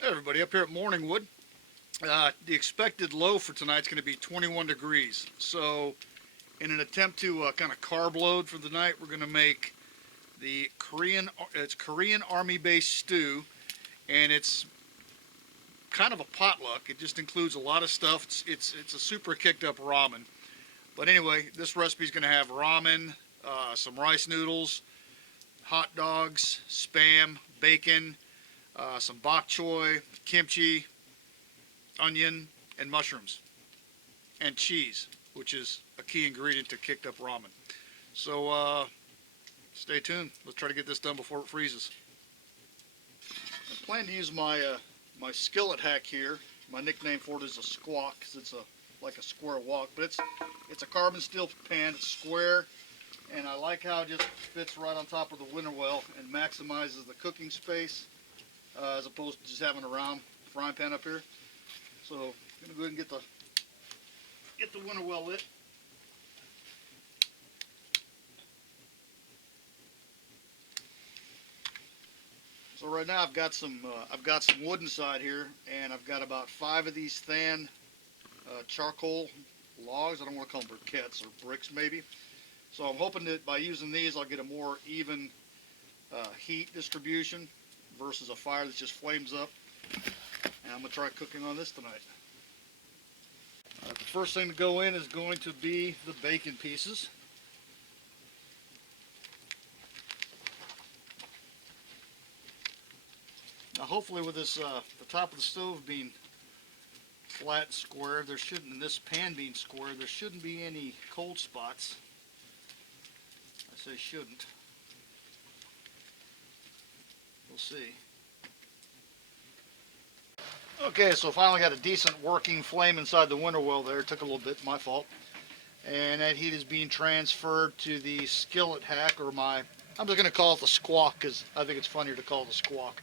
Hey everybody, up here at Morningwood. The expected low for tonight is going to be 21 degrees. So, in an attempt to kind of carb load for the night, we're going to make the Korean army-based stew, and it's kind of a potluck. It just includes a lot of stuff. It's a super kicked up ramen. But anyway, this recipe is going to have ramen, some rice noodles, hot dogs, spam, bacon, some bok choy, kimchi, onion, and mushrooms, and cheese, which is a key ingredient to kicked up ramen. So stay tuned. Let's try to get this done before it freezes. I plan to use my skillet hack here. My nickname for it is a squawk because it's like a square wok, but it's a carbon steel pan. It's square, and I like how it just fits right on top of the winter well and maximizes the cooking space as opposed to just having a round frying pan up here. So I'm gonna go ahead and get the winter well lit. So right now I've got some wood inside here, and I've got about 5 of these thin charcoal logs. I don't want to call them briquettes, or bricks maybe. So I'm hoping that by using these I'll get a more even heat distribution versus a fire that just flames up. And I'm going to try cooking on this tonight. The first thing to go in is going to be the bacon pieces. Now hopefully with this the top of the stove being flat and square, there shouldn't, and this pan being square, there shouldn't be any cold spots. I say shouldn't. We'll see. Okay, so finally got a decent working flame inside the winter well there. It took a little bit, my fault. And that heat is being transferred to the skillet hack, or I'm just going to call it the squawk because I think it's funnier to call it the squawk.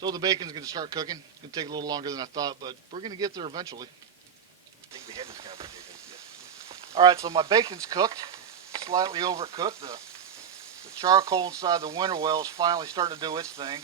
So the bacon's going to start cooking. It's going to take a little longer than I thought, but we're going to get there eventually. I think we had this conversation. Yeah. Alright, so my bacon's cooked, slightly overcooked. The charcoal inside the winter well is finally starting to do its thing.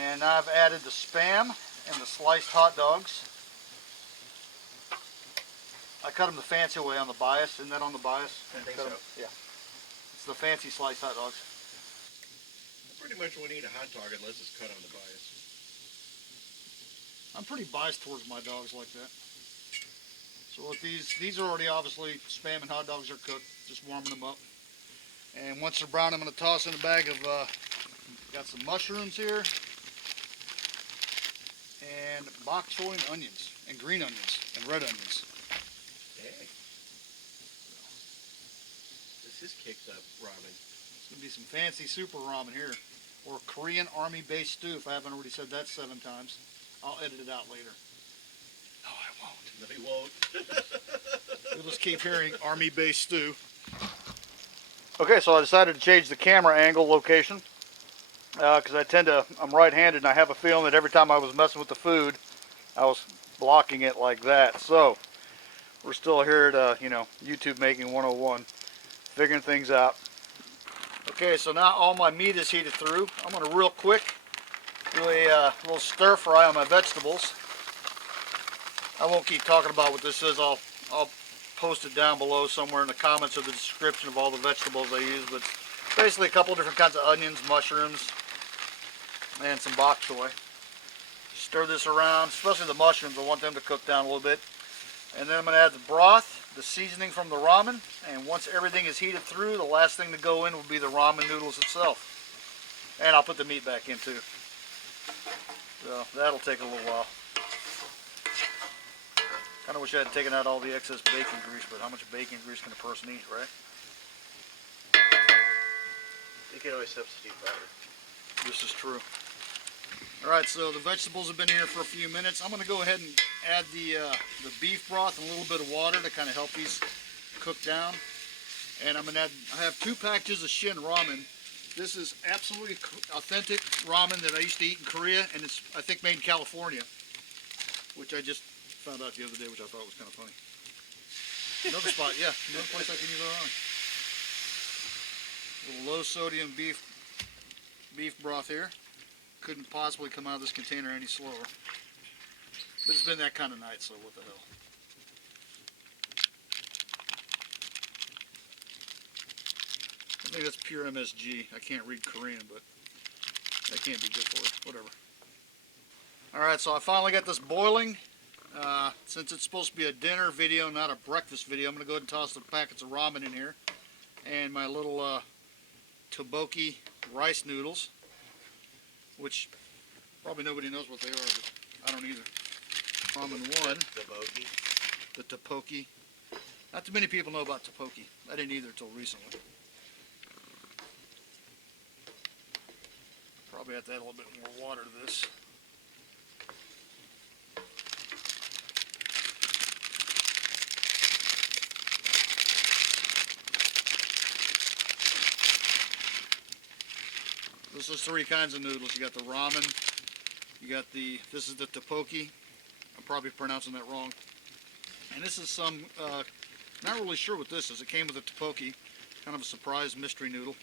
And now I've added the spam and the sliced hot dogs. I cut them the fancy way on the bias. Isn't that on the bias? I think so. Yeah. It's the fancy sliced hot dogs. Pretty much won't eat a hot dog unless it's cut on the bias. I'm pretty biased towards my dogs like that. So with these are already obviously spam and hot dogs are cooked. Just warming them up. And once they're brown, I'm going to toss in a bag of, got some mushrooms here. And bok choy and onions, and green onions, and red onions. Dang. This is kicked up ramen. It's going to be some fancy super ramen here. Or Korean army-based stew, if I haven't already said that 7 times. I'll edit it out later. No, I won't. No, he won't. You'll just keep hearing army-based stew. Okay, so I decided to change the camera angle location. Because I'm right-handed, and I have a feeling that every time I was messing with the food, I was blocking it like that. So, we're still here at, YouTube Making 101, figuring things out. Okay, so now all my meat is heated through. I'm going to real quick do a little stir fry on my vegetables. I won't keep talking about what this is. I'll post it down below somewhere in the comments or the description of all the vegetables I use. But basically a couple different kinds of onions, mushrooms, and some bok choy. Stir this around, especially the mushrooms. I want them to cook down a little bit. And then I'm going to add the broth, the seasoning from the ramen, and once everything is heated through, the last thing to go in will be the ramen noodles itself. And I'll put the meat back in too. So that'll take a little while. Kind of wish I had taken out all the excess bacon grease, but how much bacon grease can a person eat, right? You can always substitute butter. This is true. Alright, so the vegetables have been here for a few minutes. I'm going to go ahead and add the beef broth and a little bit of water to kind of help these cook down. And I have 2 packages of Shin Ramen. This is absolutely authentic ramen that I used to eat in Korea, and it's, I think, made in California, which I just found out the other day, which I thought was kind of funny. Another spot, yeah, another place I can use it on. A little low sodium beef broth here. couldn't possibly come out of this container any slower. But it's been that kind of night, so what the hell. I think that's pure MSG. I can't read Korean, but that can't be good for you. Whatever. Alright, so I finally got this boiling. Since it's supposed to be a dinner video, not a breakfast video, I'm going to go ahead and toss the packets of ramen in here. And my little Tteok-bokki rice noodles, which probably nobody knows what they are, but I don't either. Ramen one. The Topokki. Not too many people know about Topokki. I didn't either until recently. Probably have to add a little bit more water to this. This is three kinds of noodles. You got the ramen, you got this is the Tteok-bokki. I'm probably pronouncing that wrong. And this is some, not really sure what this is. It came with a Tteok-bokki, kind of a surprise mystery noodle.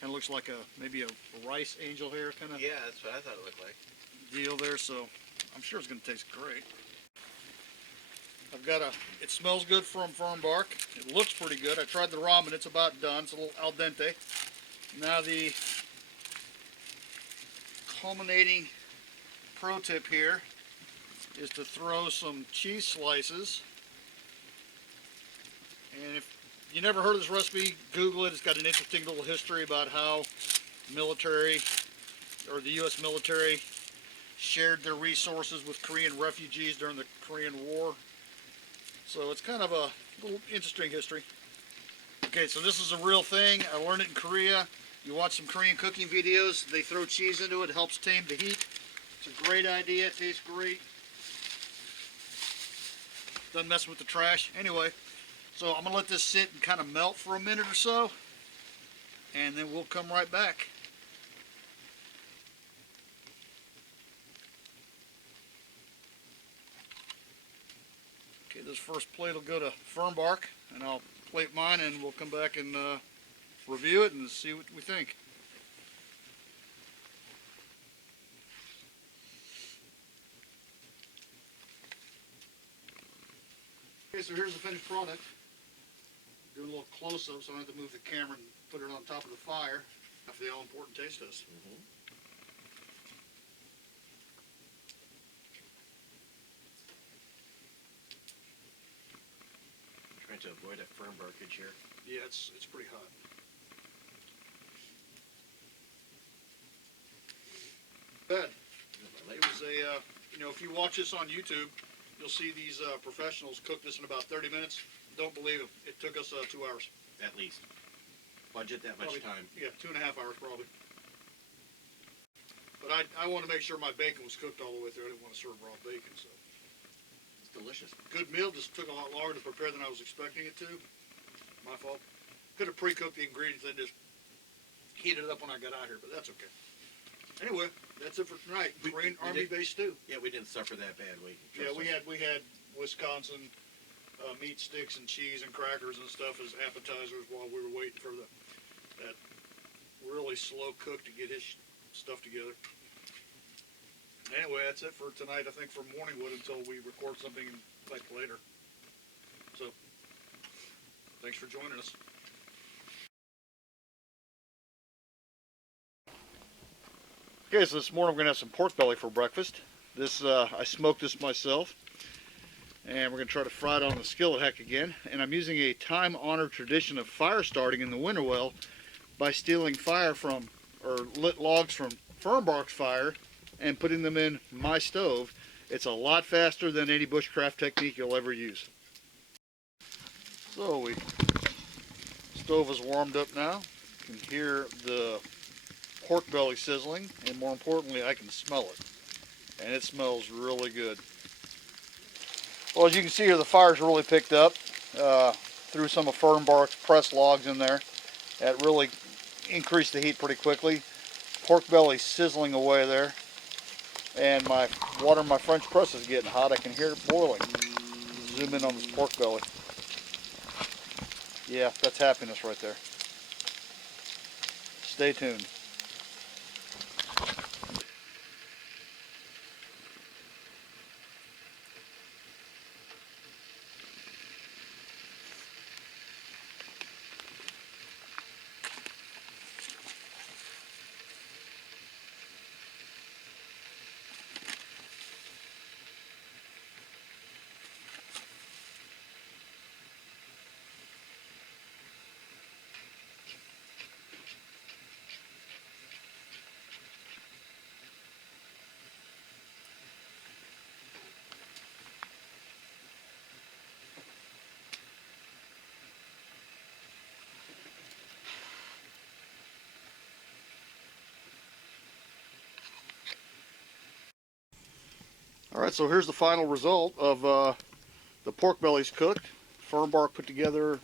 Kind of looks like maybe a rice angel hair kind of. Yeah, that's what I thought it looked like. Deal there, so I'm sure it's going to taste great. I've got it smells good from Fernbark. It looks pretty good. I tried the ramen, it's about done. It's a little al dente. Now the culminating pro tip here is to throw some cheese slices. And if you never heard of this recipe, Google it. It's got an interesting little history about how military, or the U.S. military, shared their resources with Korean refugees during the Korean War. So it's kind of a little interesting history. Okay, so this is a real thing. I learned it in Korea. You watch some Korean cooking videos, they throw cheese into it. It helps tame the heat. It's a great idea. It tastes great. Doesn't mess with the trash. Anyway, so I'm going to let this sit and kind of melt for a minute or so. And then we'll come right back. Okay, this first plate will go to Fernbark, and I'll plate mine, and we'll come back and review it and see what we think. Okay, so here's the finished product. Doing a little close-up, so I don't have to move the camera and put it on top of the fire after the all-important taste test. Trying to avoid a Fernbarkage here. Yeah, it's pretty hot. Good. It was if you watch this on YouTube, you'll see these professionals cook this in about 30 minutes. Don't believe it. It took us 2 hours. At least. Budget that much time. Yeah, 2.5 hours probably. But I want to make sure my bacon was cooked all the way through. I didn't want to serve raw bacon, so. It's delicious. Good meal, just took a lot longer to prepare than I was expecting it to. My fault. Could have pre-cooked the ingredients and just heated it up when I got out here, but that's okay. Anyway, that's it for tonight. Korean Army-based stew. Yeah, we didn't suffer that bad. We had Wisconsin meat sticks and cheese and crackers and stuff as appetizers while we were waiting for that really slow cook to get his stuff together. Anyway, that's it for tonight. I think for Morningwood until we record something like later. So, thanks for joining us. Okay, so this morning we're going to have some pork belly for breakfast. I smoked this myself, and we're going to try to fry it on the skillet heck again. And I'm using a time-honored tradition of fire starting in the winter well by stealing lit logs from Fernbark's fire and putting them in my stove. It's a lot faster than any bushcraft technique you'll ever use. So stove is warmed up now. You can hear the pork belly sizzling, and more importantly, I can smell it, and it smells really good. Well, as you can see here, the fire's really picked up. Threw some of Fernbark's pressed logs in there. That really increased the heat pretty quickly. Pork belly sizzling away there, and my water in my French press is getting hot. I can hear it boiling. Zoom in on this pork belly. Yeah, that's happiness right there. right, so here's the final result of the pork bellies cooked. Fernbark put together,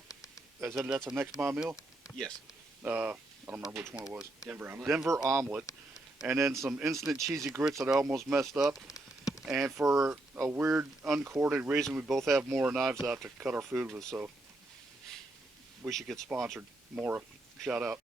that's a next my meal? Yes. I don't remember which one it was. Denver omelet. Denver omelet. And then some instant cheesy grits that I almost messed up. And for a weird, uncoordinated reason, we both have more knives out to cut our food with, so we should get sponsored. Mora, shout out.